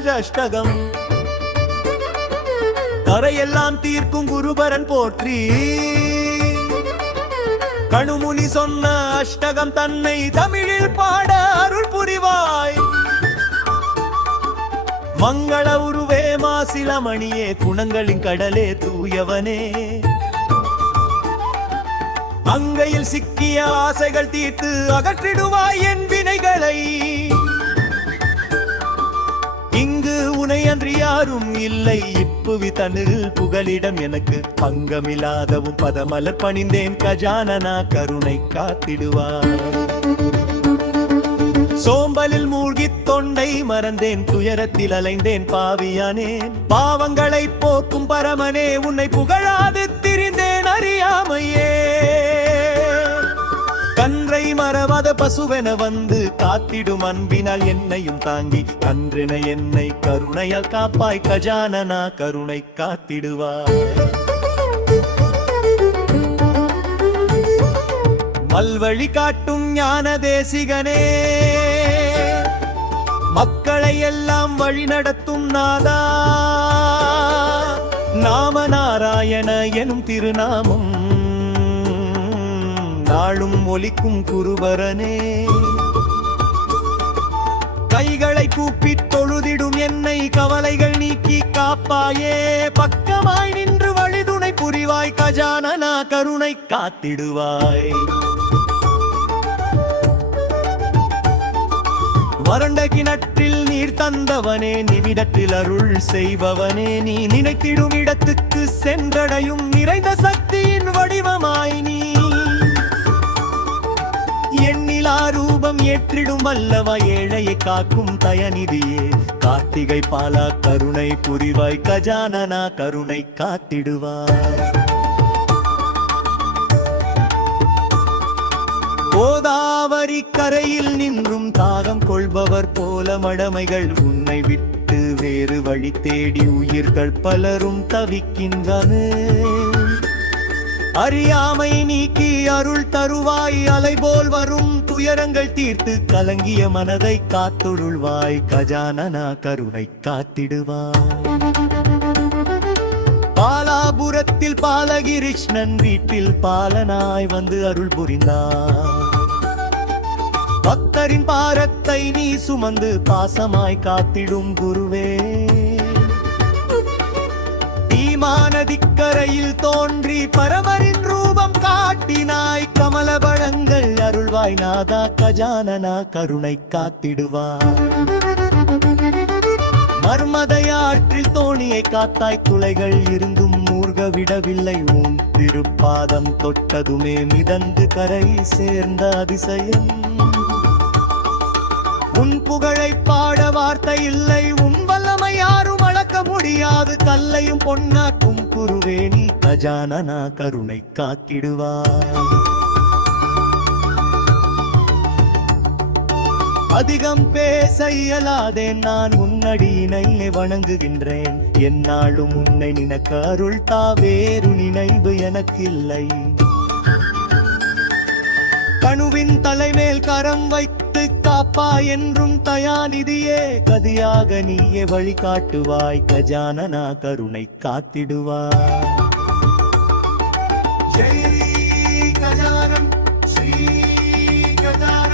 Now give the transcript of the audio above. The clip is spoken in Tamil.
கஜராஜ அஷ்டகம் கரையெல்லாம் தீர்க்கும் குருபரன் போற்றி கணுமுனி சொன்ன அஷ்டகம் தன்னை தமிழில் பாட அருள் புரிவாய் மங்கள உருவே மாசிலமணியே குணங்களின் கடலே தூயவனே அங்கையில் சிக்கிய ஆசைகள் தீர்த்து அகற்றிடுவாய் என் வினைகளை இங்கு உனை அன்றி யாரும் இல்லை இப்புவி தனில் புகலிடம் எனக்கு பங்கமில்லாதவும் பதமலர் பணிந்தேன் கஜானனா கருணை காத்திடுவார் சோம்பலில் மூழ்கி தொண்டை மறந்தேன் துயரத்தில் அலைந்தேன் பாவியானேன் பாவங்களை போக்கும் பரமனே உன்னை புகழாது திரிந்தேன் அறியாமையே கன்றை மறவாத பசுவென வந்து காத்திடும் அன்பினால் என்னையும் தாங்கி கன்றென என்னை கருணையால் காப்பாய் கஜானனா கருணை காத்திடுவாய் மல்வழி காட்டும் ஞான தேசிகனே மக்களை எல்லாம் வழி நடத்தும் நாதா நாம நாராயண எனும் திருநாமம் நாளும் ஒலிக்கும் குருபரனே கைகளை கூப்பி தொழுதிடும் என்னை கவலைகள் நீக்கி காப்பாயே பக்கமாய் நின்று வழிதுணை புரிவாய் கஜானனா கருணை காத்திடுவாய் வறண்ட கிணற்றில் நீர் தந்தவனே நிமிடத்தில் அருள் செய்பவனே நீ நினைத்திடும் இடத்துக்கு சென்றடையும் நிறைந்த சக்தியின் வடிவமாய் நீ எண்ணிலா ரூபம் ஏற்றிடும் அல்லவா ஏழையை காக்கும் தயநிதியே கார்த்திகை பாலா கருணை புரிவாய் கஜானனா கருணை காத்திடுவாய் கோதாவரி கரையில் நின்றும் தாகம் கொள்பவர் போல மடமைகள் உன்னை விட்டு வேறு வழி தேடி உயிர்கள் பலரும் தவிக்கின்றன அறியாமை நீக்கி அருள் தருவாய் அலை போல் வரும் துயரங்கள் தீர்த்து கலங்கிய மனதை காத்துருள்வாய் கஜானனா கருணை காத்திடுவாய் பாலாபுரத்தில் பாலகிருஷ்ணன் வீட்டில் பாலனாய் வந்து அருள் புரிந்தார் பக்தரின் பாரத்தை நீ சுமந்து பாசமாய் காத்திடும் குருவே தீமானதிக்கரையில் தோன்றி பரமரின் ரூபம் காட்டினாய் கமலபழங்கள் அருள்வாய் நாதா கஜானனா கருணை காத்திடுவாய் மர்மதையாற்றில் தோணியை காத்தாய் துளைகள் இருந்தும் மூழ்க விடவில்லை உன் திருப்பாதம் தொட்டதுமே மிதந்து கரை சேர்ந்த அதிசயம் உன் புகழை பாட வார்த்தை இல்லை உன் வல்லமை யாரும் அளக்க முடியாது கல்லையும் பொன்னாக்கும் குருவேணி கஜானனா கருணை காத்திடுவாய் அதிகம் பேச இயலாதே நான் உன்னடியினை வணங்குகின்றேன் என்னாலும் உன்னை நினைக்க அருள் தாவேறு நினைவு எனக்கில்லை கணுவின் தலைமேல் கரம் வைத்து காப்பா என்றும் தயாநிதியே கதியாக நீயே வழிகாட்டுவாய் கஜானனா கருணை காத்திடுவாய் ஜெய் கஜானம் ஸ்ரீ கஜானம்